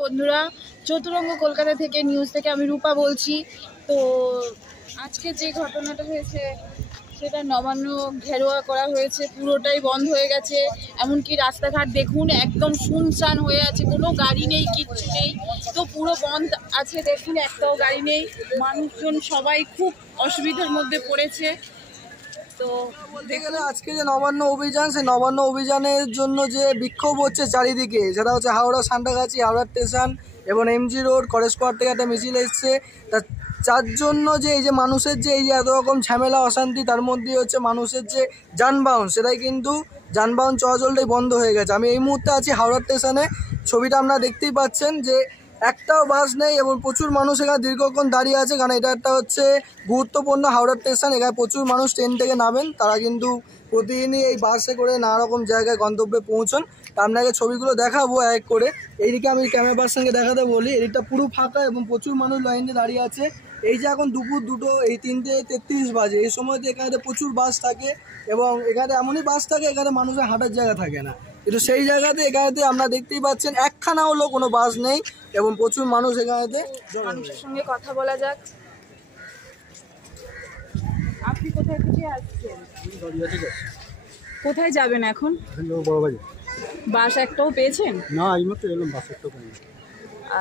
বন্ধুরা, চতুরঙ্গ কলকাতা থেকে নিউজ থেকে আমি রূপা বলছি। তো আজকে যে ঘটনাটা হয়েছে সেটা নবান্ন ঘেরোয়া করা হয়েছে, পুরোটাই বন্ধ হয়ে গেছে। এমনকি রাস্তাঘাট দেখুন একদম শুনশান হয়ে আছে, কোনো গাড়ি নেই, কিচ্ছু নেই। তো পুরো বন্ধ আছে, দেখুন একটাও গাড়ি নেই। মানুষজন সবাই খুব অসুবিধার মধ্যে পড়েছে। তো বলতে গেলে আজকে যে নবান্ন অভিযান, সেই নবান্ন অভিযানের জন্য যে বিক্ষোভ হচ্ছে চারিদিকে, সেটা হচ্ছে হাওড়া সান্ডাগাছি, হাওড়া স্টেশন এবং এমজি রোড, কলেজপাড় থেকে একটা মিছিল এসছে। যার জন্য যে এই যে মানুষের যে এই যে এত রকম ঝামেলা অশান্তি, তার মধ্যে হচ্ছে মানুষের যে যানবাহন, সেটাই কিন্তু যানবাহন চলাচলটাই বন্ধ হয়ে গেছে। আমি এই মুহূর্তে আছি হাওড়া স্টেশনে। ছবিটা আপনারা দেখতেই পাচ্ছেন যে একটাও বাস নেই এবং প্রচুর মানুষ এখানে দীর্ঘক্ষণ দাঁড়িয়ে আছে, কারণ এটা একটা হচ্ছে গুরুত্বপূর্ণ হাওড়া স্টেশন। এখানে প্রচুর মানুষ ট্রেন থেকে নামেন, তারা কিন্তু প্রতিদিনই এই বাসে করে নানা রকম জায়গায় গন্তব্যে পৌঁছন। আপনাকে ছবিগুলো দেখাবো এক করে। এইদিকে আমি ক্যামেরা পার্সনকে দেখাতে বলি, এদিকটা পুরো ফাঁকা এবং প্রচুর মানুষ লাইনে দাঁড়িয়ে আছে। এই যে এখন দুপুর 2টো, এই 3:33 বাজে, এই সময়তে এখানে প্রচুর বাস থাকে এবং এখানে এমনই বাস থাকে এখানে মানুষের হাঁটার জায়গা থাকে না, কিন্তু সেই জায়গাতে এখানেতে আমরা দেখতেই পাচ্ছেন একখানা হলো কোনো বাস নেই এবং প্রচুর মানুষ এখানেতে। মানুষের সঙ্গে কথা বলা যাক। আপনি কোথায় থেকে আসছেন? কোথায় যাবেন এখন? বাস একটাও পেয়েছেন? না, এই মতো এলাম, বাস একটাও পাইনি।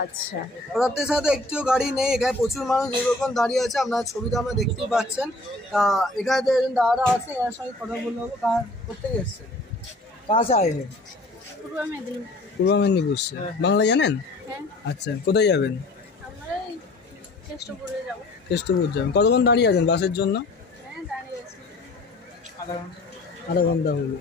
আচ্ছা, রাতের সাথে একটিও গাড়ি নেই, এখানে প্রচুর মানুষ দীর্ঘক্ষণ দাঁড়িয়ে আছে। আপনার ছবিটা আমরা দেখতেই পাচ্ছেন। এখানে দাদারা আছে, এর সঙ্গে কথা বলতে হবে। কোথেকে এসছেন? কাছে আয়ে हैं? পূর্ব মেদিনীপুর से। বাংলা জানেন? আচ্ছা, কোথায় যাবেন? কেষ্টপুর যাবেন। কতক্ষণ দাঁড়িয়ে আছেন বাসের জন্য? আধা ঘন্টা হলো।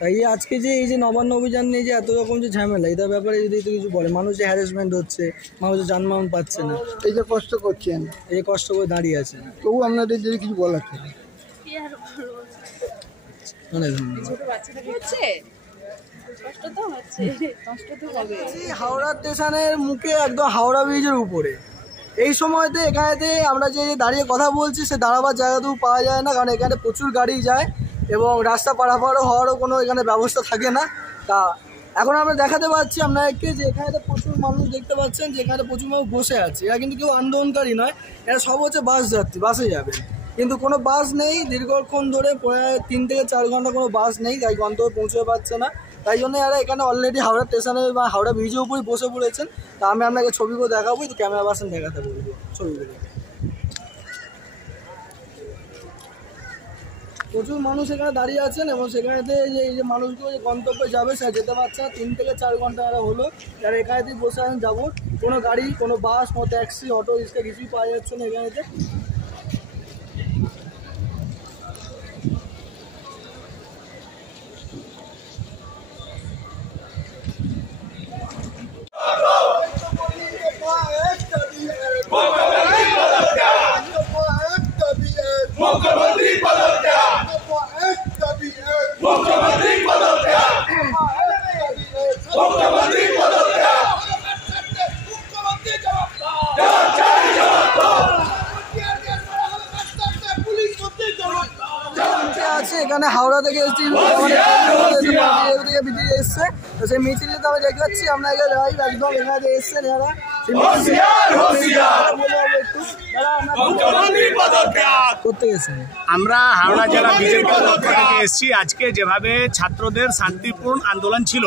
তাই আজকে যে এই যে নবান্ন অভিযান নিয়ে যে এত রকম যে ঝামেলা, এটার ব্যাপারে যদি কিছু বলে, মানুষ যে হ্যারাসমেন্ট হচ্ছে, মানুষের যানবাহন পাচ্ছে না, এই যে কষ্ট করছেন, এই যে কষ্ট করে দাঁড়িয়ে আছে, তবু আপনাদের যদি কিছু বলার থাকে। অনেক ধন্যবাদ। হাওড়া স্টেশনের মুখে একদম হাওড়া ব্রিজের উপরে এই সময়তে এখানেতে আমরা যে দাঁড়িয়ে কথা বলছি, সে দাঁড়াবার জায়গাতেও পাওয়া যায় না, কারণ এখানে প্রচুর গাড়ি যায় এবং রাস্তা পারাপারও হওয়ারও কোনো এখানে ব্যবস্থা থাকে না। তা এখন আমরা দেখাতে পাচ্ছি আপনাদেরকে যে এখানে প্রচুর মানুষ দেখতে পাচ্ছেন যে এখানে প্রচুর মানুষ বসে আছে। এরা কিন্তু কেউ আন্দোলনকারী নয়, এরা সব হচ্ছে বাস যাত্রী, বাসে যাবে। কিন্তু কোনো বাস নেই, দীর্ঘক্ষণ ধরে প্রায় 3 থেকে 4 ঘন্টা কোনো বাস নেই, তাই গন্তব্যে পৌঁছতে পারছে না। তাই জন্য এরা এখানে অলরেডি হাওড়া স্টেশনে বা হাওড়া ব্রিজের উপরেই বসে পড়েছেন। তা আমি আপনাকে ছবিগুলো দেখাবো, তো ক্যামেরা পার্সন দেখাতে বলবো ছবিগুলো। প্রচুর মানুষ এখানে দাঁড়িয়ে আছেন এবং সেখানেতে যে এই যে মানুষগুলো যে গন্তব্যে যাবে সে যেতে পারছে না। 3 থেকে 4 ঘন্টা এরা হলো যারা এখানেতেই বসে আছেন যাবো। কোনো গাড়ি, কোনো বাস, কোনো ট্যাক্সি, অটো, রিক্সা কিছুই পাওয়া যাচ্ছে না এখানেতে। এখানে হাওড়া থেকে এসেছি, এসছে সেই মিছিলে তো আমি দেখতে পাচ্ছি আপনাকে লাইভ একদম এখানে এসছেন যারা। আমরা হাওড়া জেলা বিজেপি পক্ষ থেকে এসেছি। আজকে যেভাবে ছাত্রদের শান্তিপূর্ণ আন্দোলন ছিল,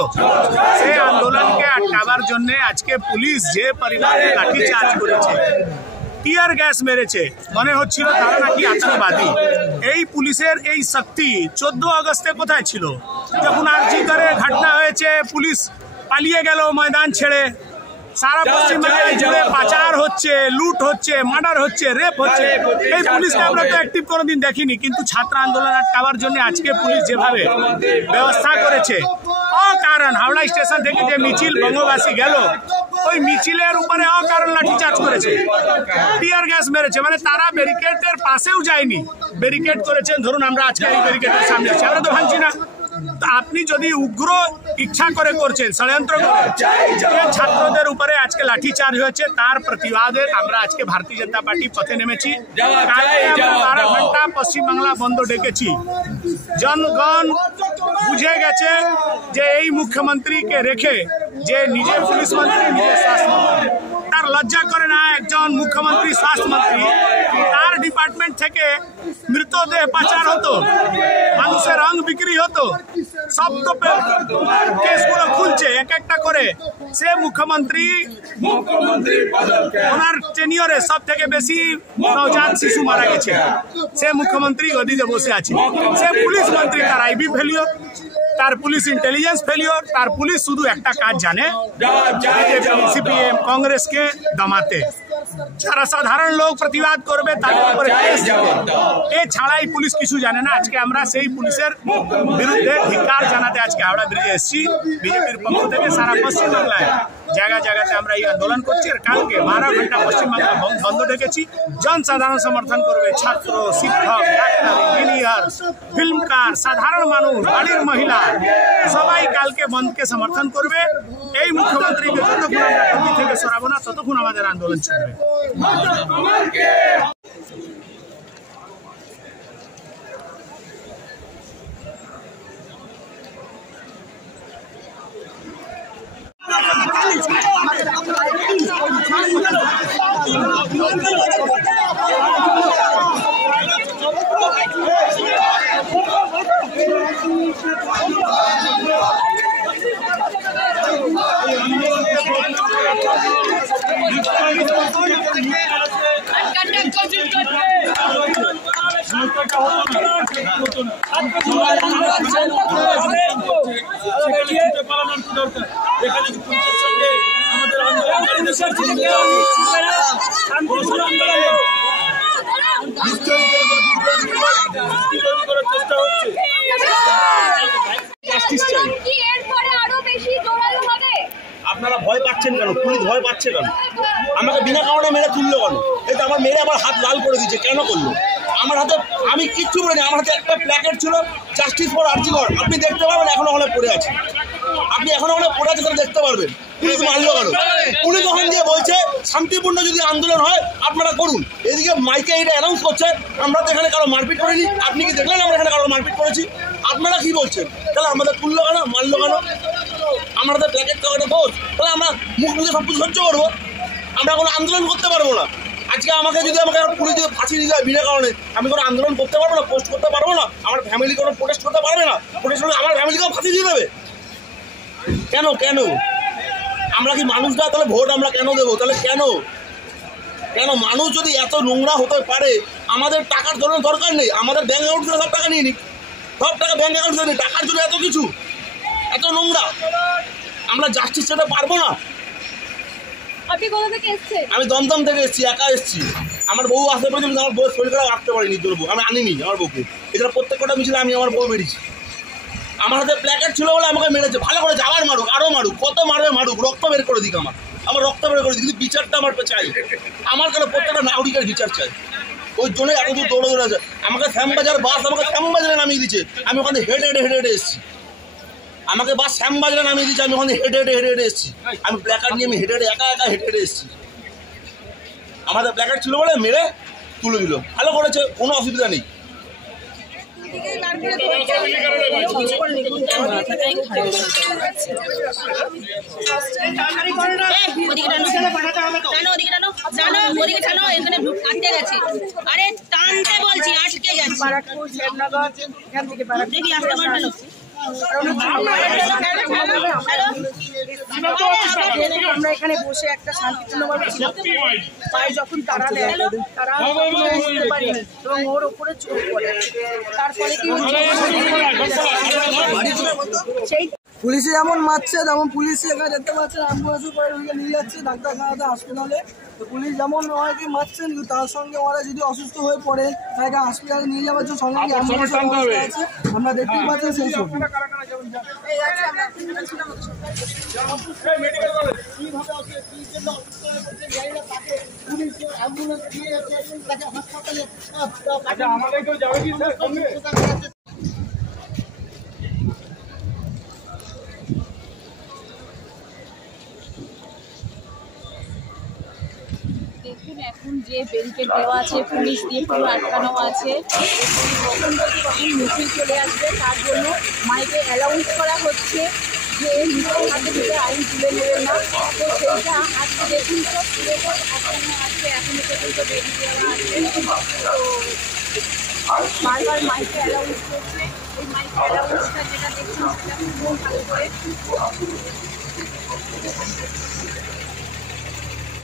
সেই আন্দোলনকে আটকাবার জন্য আজকে পুলিশ যে পরিমাণে লাঠিচার্জ করেছে, টিয়ার গ্যাস মেরেছে, মনে হচ্ছিল তারা নাকি আতঙ্কবাদী। এই পুলিশের এই শক্তি 14 আগস্টে কোথায় ছিল? যখন আরজিকরে ঘটনা হয়েছে, পুলিশ পালিয়ে গেল ময়দান ছেড়ে। সারা পশ্চিমবঙ্গে জুড়ে পাচার হচ্ছে, লুট হচ্ছে, মার্ডার হচ্ছে, রেপ হচ্ছে, এই পুলিশকে আমরা তো অ্যাক্টিভ কোনোদিন দেখিনি। কিন্তু ছাত্র আন্দোলন আটকাবার জন্য আজকে পুলিশ যেভাবে ব্যবস্থা করেছে, অকারণ হাওড়া স্টেশন থেকে যে মিছিল বঙ্গবাসী গেল, ওই মিছিলের উপরে অকারণ লাঠিচার্জ করেছে, টিয়ার গ্যাস মেরেছে। মানে তারা ব্যারিকেডের পাশেও যায়নি, ব্যারিকেড করেছেন। ধরুন আমরা আজকে এই ব্যারিকেডের সামনে আছি, আমরা তো ভাঙছি না। আপনি যদি উগ্র ইচ্ছা করে করছেন, ষড়যন্ত্র করে ছাত্রদের উপরে আজকে লাঠি চার্জ হয়েছে, তার প্রতিবাদে আমরা আজকে ভারতীয় জনতা পার্টি পথে নেমেছি। 12 ঘন্টা পশ্চিমবাংলা বন্ধ ডেকেছি। জনগণ বুঝে গেছে যে এই মুখ্যমন্ত্রীকে রেখে, যে নিজে পুলিশ মন্ত্রী, নিজে স্বাস্থ্যমন্ত্রী, তার লজ্জা করে না একজন মুখ্যমন্ত্রী, স্বাস্থ্যমন্ত্রী, তার ডিপার্টমেন্ট থেকে মৃতদেহ পাচার হতো, মানুষের রং বিক্রি হতো, সব তো কেসগুলো খুলছে এক একটা করে। সে মুখ্যমন্ত্রী, ওনার টেনিয়রে সব থেকে বেশি নবজাত শিশু মারা গেছে, সে মুখ্যমন্ত্রী গদিতে বসে আছে। সে পুলিশ মন্ত্রী, তার আইবি ফেলিওর, তার পুলিশ ইন্টেলিজেন্স ফেলিওর, তার পুলিশ শুধু একটা কাজ জানে, সিপিএম কংগ্রেসকে দমাতে। যারা সাধারণ লোক প্রতিবাদ করবে তাদের উপরে কেস যাবে, এছাড়াই পুলিশ কিছু জানে না। আজকে আমরা সেই পুলিশের বিরুদ্ধে ধিক্কার জানাতে আজকে হাওড়া ব্রিজে এসেছি। বিজেপির পক্ষ থেকে সারা পশ্চিমবাংলায় জায়গা জায়গাতে আমরা এই আন্দোলন করছি। আর কালকে 12 ঘন্টা পশ্চিমবাংলা বন্ধ ডেকেছি। জনসাধারণ সমর্থন করবে, ছাত্র, শিক্ষক, ডাক্তার, ইঞ্জিনিয়ার, ফিল্মকার, সাধারণ মানুষ, বাড়ির মহিলা, সবাই কালকে বন্ধকে সমর্থন করবে। এই মুখ্যমন্ত্রীকে যতক্ষণ আমরা গদি থেকে সরাবো না, ততক্ষণ আমাদের আন্দোলন চলবে। আপনারা ভয় পাচ্ছেন কেন? পুলিশ ভয় পাচ্ছে কেন? আমাকে বিনা কারণে মেরে তুললো কেন? এই তো আমার মেরে আমার হাত লাল করে দিচ্ছে, কেন করলো? আমার হাতে আমি কিচ্ছু বলিনি, আমার হাতে একটা প্ল্যাকেট ছিল, জাস্টিস ফর আরজিকর। আপনি দেখতে পাবেন, এখনো ওখানে পড়ে আছে। আপনি এখনো ওখানে পড়ে আছে, তাহলে দেখতে পারবেন পুলিশ মারলো কেন। পুলিশ ওখান দিয়ে বলছে শান্তিপূর্ণ যদি আন্দোলন হয় আপনারা করুন। এদিকে মাইকে এটা অ্যানাউন্স করছে আমরা তো এখানে কারো মারপিট করিনি। আপনি কি দেখলেন আমরা এখানে কারো মারপিট করেছি? আপনারা কি বলছেন? তাহলে আমাদের তুললো কেন, মারলো কেন? আমাদের প্ল্যাকেট কাগজে বোঝ, তাহলে আমরা মুখ বুঝে সব কিছু সহ্য করবো? আমরা কোনো আন্দোলন করতে পারবো না। আজকে আমাকে যদি পুলিশ দিয়ে ফাঁসি দিয়ে বিনা কারণে আমি কোনো আন্দোলন করতে পারবো না, পোস্ট করতে পারবো না, আমার ফ্যামিলি কোনো প্রোটেস্ট করতে পারবে না, প্রোটেস্ট করলে আমার ফ্যামিলিকেও ফাঁসি দিয়ে দেবে। কেন কেন? আমরা কি মানুষ না? তাহলে ভোট আমরা কেন দেবো? তাহলে কেন কেন মানুষ যদি এত নোংরা হতে পারে, আমাদের টাকার জন্য দরকার নেই, আমাদের ব্যাঙ্ক অ্যাকাউন্ট থেকে সব টাকা নিয়ে নিক, সব টাকা ব্যাঙ্ক অ্যাকাউন্ট থেকে নিই। টাকার জন্য এত কিছু, এত নোংরা, আমরা জাস্টিস সেটা পারবো না। আপনি কোথা থেকে এসেছেন? আমি দমদম থেকে এসেছি, একা এসেছি। আমার বউ আসতে পর্যন্ত আমার বউয়ের শরীর খারাপ আসতে পারিনি, তোর বউ আমি আনিনি আমার বউকে। এছাড়া প্রত্যেকটা মিছিলে আমি আমার বউ বেরিয়েছি। আমার হাতে প্ল্যাকেট ছিল বলে আমাকে মেরেছে, ভালো করেছে, আবার মারুক, আরও মারুক, কত মারবে মারুক, রক্ত বের করে দিক, আমার রক্ত বের করে দিক, কিন্তু বিচারটা আমার চাই। আমার কেন প্রত্যেকটা নাগরিকের বিচার চাই। ওই জন্য এত দূর দৌড়ে দৌড়ে আছে। আমাকে শ্যামবাজার বাস আমাকে শ্যামবাজারে নামিয়ে দিচ্ছে, আমি ওখানে হেঁটে হেঁটে হেঁটে হেঁটে এসেছি। আমাকে বাস শ্যামবাজারে নামিয়ে দিচ্ছে, আমি ওখানে হেঁটে হেঁটে হেঁটে হেঁটে এসেছি। আমি প্ল্যাকার্ড নিয়ে আমি হেঁটে হেঁটে একা একা হেঁটে হেঁটে এসেছি। আমাদের প্ল্যাকার্ড ছিল বলে মেরে তুলে দিল, ভালো করেছে, কোনো অসুবিধা নেই। আরে টানতে বলছি, আটকে যাচ্ছে। দেখি আসতে পারবেন? আমরা এখানে বসে একটা শান্তিপূর্ণভাবে ছিলাম, তাই যখন তারা দেয় তারা বুঝতে পারিনি এবং ওর ওপরে চোখ পড়ে, তার ফলে কি সেই পুলিশে যেমন মারছে তেমন পুলিশে এখানে দেখতে পাচ্ছেন অ্যাম্বুলেন্সে করে ওইকে নিয়ে যাচ্ছে ডাক্তারখানাতে হসপিটালে। তো পুলিশ যেমন ওনাকে মারছেন কিন্তু তার সঙ্গে ওরা যদি অসুস্থ হয়ে পড়ে তাকে হসপিটালে নিয়ে যাওয়ার জন্য সঙ্গে অ্যাম্বুলেন্সের ব্যবস্থা আছে, আমরা দেখতেই পাচ্ছেন সেই ছবি। দেখুন এখন যে ব্যারিকেড দেওয়া আছে, পুলিশ দিয়ে পুরো আটকানো আছে, কখন যদি কখন মিছিল চলে আসবে তার জন্য মাইকে অ্যালাউন্স করা হচ্ছে যে নিজের হাতে থেকে আইন তুলে নেবে না। তো সেইটা আজকে দেখুন তো পুরোটা আটকানো আছে, এখনো পর্যন্ত বেরিয়ে দেওয়া আছে। তো বারবার মাইকে অ্যালাউন্স করছে, ওই মাইকে অ্যালাউন্সটা যেটা দেখছেন সেটা খুব ভালো করে